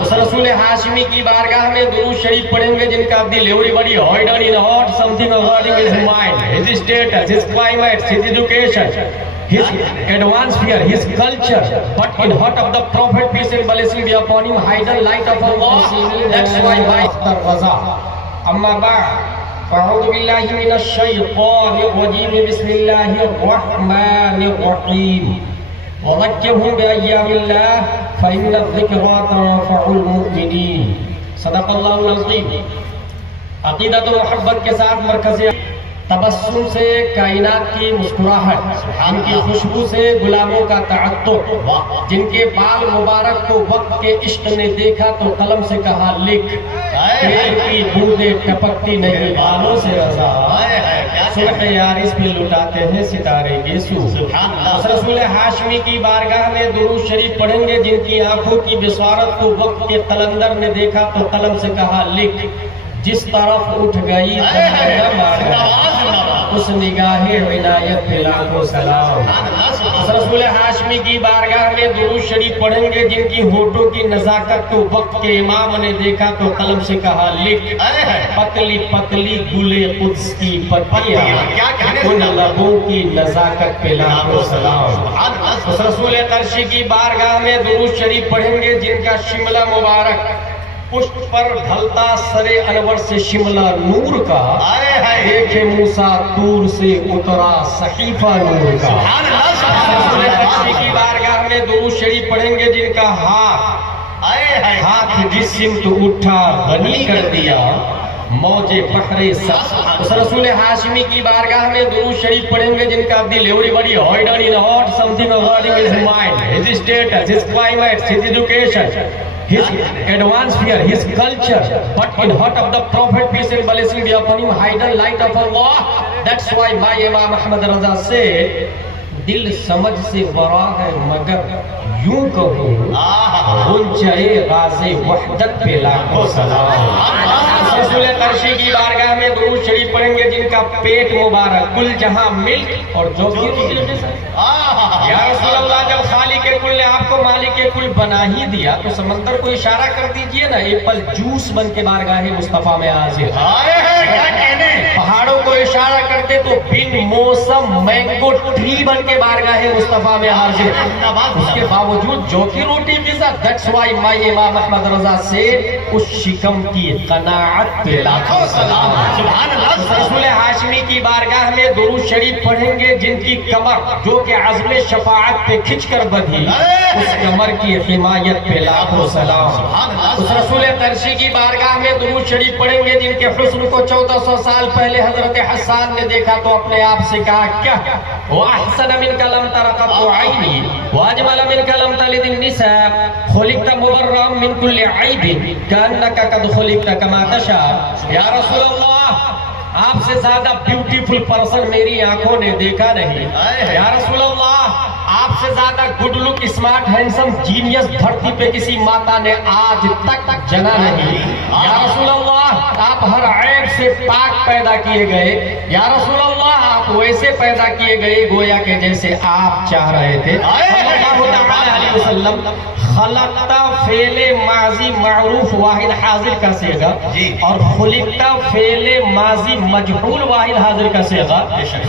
اس رسول ہاشمی کی بارگاہ میں درود شریف پڑھیں گے جن کا دل ایوری بڑی ہائڈن ان hot something regarding his mind, his status, his climate, his education, his atmosphere, his culture, but in heart of the Prophet, peace and blessing be upon him, hidden light of Allah. That's why by Raza. Amma ba'd. فأعوذ بالله من الشيطان الرجيم بسم الله الرحمن الرحيم وذكرهم بأيام الله فإن الذكرى تنفع المؤمنين صدق اللہ العظیم. عقیدت و محبت کے ساتھ مرکز تبسم سے کائنات کی مسکراہٹ، ان کی خوشبو سے غلاموں کا تعطر، جن کے بال مبارک کو وقت کے عشق نے دیکھا تو قلم سے کہا لکھ، تیل کی بوندیں ٹپکتی نہیں بالوں سے رضا، صلح یارس پہ لٹاتے ہیں ستارے گیسو. اس رسول ہاشمی کی بارگاہ میں درود شریف پڑھیں گے جن کی آنکھوں کی بصارت کو وقت کے قلندر نے دیکھا تو قلم سے کہا لکھ، جس طرف اٹھ گئی اس نگاہ عنایت پہ لاکھوں سلام. اس رسول ہاشمی کی بارگاہ میں درود شریف پڑھیں گے جن کی ہونٹوں کی نزاکت کو وقت کے امام نے دیکھا تو قلم سے کہا لکھ، پتلی پتلی گلے قدس کی پتیاں ان لبوں کی نزاکت پہ لاکھوں سلام. اس رسول قرشی کی بارگاہ میں درود شریف پڑھیں گے جن کا شملہ مبارک پشت پر ڈھلتا سر انور سے شملہ نور کا، دیکھے موسیٰ طور سے اترا صحیفہ نور کا. رسول قرشی کی بارگاہ میں درود شریف پڑھیں گے جن کا ہاتھ جس سمت اٹھا غنی کر دیا موج بحر سبز. اس رسول ہاشمی کی بارگاہ میں درود شریف پڑھیں گے جن کا دل ایوری بڑی ہائڈن ان hot something regarding his mind, his status, his climate, his education, his atmosphere, his culture, but in heart of the Prophet, peace and blessing be upon him, hidden light of Allah. That's why my Imam Ahmad Raza said, دل سمجھ سے ورا ہے مگر یوں کہوں غنچۂ غاز وحدت پہ لاکھوں سلام. رسول قرشی کی بارگاہ میں درود شریف پڑھیں گے جن کا پیٹ مبارک کل جہاں ملک اور جو یا رسول اللہ، جب خالق کل نے آپ کو مالک کل بنا ہی دیا تو سمندر کو اشارہ کر دیجئے نا ایپل جوس بن کے بارگاہ مصطفیٰ میں حاضر. پہاڑوں کو اشارہ کرتے تو بن موسم مینگو ٹری بن کے بارگاہ مصطفیٰ میں حاضر. اس کے باوجود جو کی روٹی غذا. That's why my امام احمد رضا سے اس شکم کی قناعت پہ لاکھوں سلام. رسول ہاشمی کی بارگاہ میں درود شریف پڑھیں گے جن کی کمر جو کہ عزم شفاعت پہ کھچ کر بدھی، اس کمر کی حمایت پہ لاکھوں سلام. اس رسول قرشی کی بارگاہ میں درود شریف پڑھیں گے جن کے حسن کو 1400 سال پہلے حضرت حسان نے دیکھا تو اپنے آپ سے کہا کیا وَأَحْسَنَ مِنْكَ لَمْ تَرَ قَطُّ عَيْنِي وَأَجْمَلَ مِنْكَ لَمْ تَلِدِ النِّسَاءُ خُلِقْتَ مُبَرًّا مِنْ كُلِّ عَيْبٍ كَأَنَّكَ قَدْ خُلِقْتَ كَمَا تَشَاءُ. یا رسول اللہ، آپ سے زیادہ بیوٹیفل پرسن میری آنکھوں نے دیکھا نہیں. یا رسول اللہ، آپ سے زیادہ good luck smart handsome genius دھرتی پہ کسی ماتا نے آج تک جنا نہیں. یا رسول اللہ، آپ ہر عیب سے پاک پیدا کیے گئے. یا رسول اللہ، آپ ویسے پیدا کیے گئے گویا کہ جیسے آپ چاہ رہے تھے. صلی اللہ علیہ وسلم. خلقتا فعل ماضی معروف واحد حاضر کا صیغہ اور خلقتا فعل ماضی مجہول واحد حاضر کا صیغہ.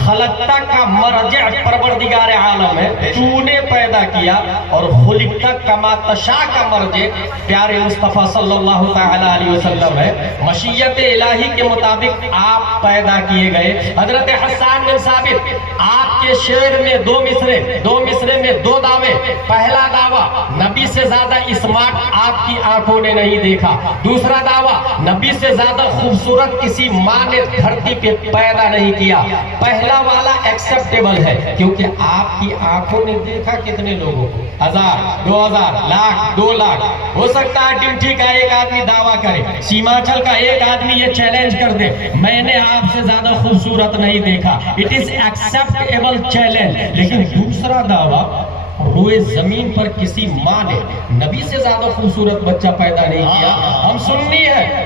خلقتا کا مرجع پروردگار عالم ہے، تو نے پیدا کیا، اور خلقتا کما تشاء کا مرجع پیارے مصطفیٰ صلی اللہ تعالی علیہ وسلم ہے. مشیت الہی کے مطابق آپ پیدا کیے گئے. حضرت حسان بن ثابت، آپ کے شعر میں دو مصرے میں دو دعوے. پہلا دعویٰ، نبی سے زیادہ اسمارٹ آپ کی آنکھوں نے نہیں دیکھا. دوسرا دعویٰ، نبی سے زیادہ خوبصورت کسی ماں نے دھرتی پہ پیدا نہیں کیا. پہلا والا ایکسپٹیبل ہے کیونکہ آپ کی آنکھوں نے دیکھا کتنے لوگوں کو؟ 1000 2000 لاکھ 2 لاکھ. ہو سکتا ہے ڈمٹھی کا ایک آدمی دعویٰ کرے، سیمانچل کا ایک آدمی یہ چیلنج کر دے میں نے آپ سے زیادہ خوبصورت نہیں دیکھا. It is acceptable challenge. لیکن دوسرا دعویٰ، روئے زمین پر کسی ماں نے نبی سے زیادہ خوبصورت بچہ پیدا نہیں کیا. ہم سننی ہے،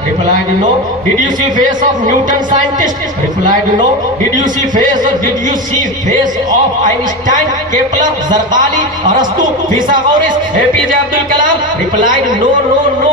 Replied no. Did you see face of Newton scientist? Replied no. Did you see face of Einstein, Kepler, Zarqali, Arastu, Pythagoras, APJ Abdul Kalam? Replied no, no, no.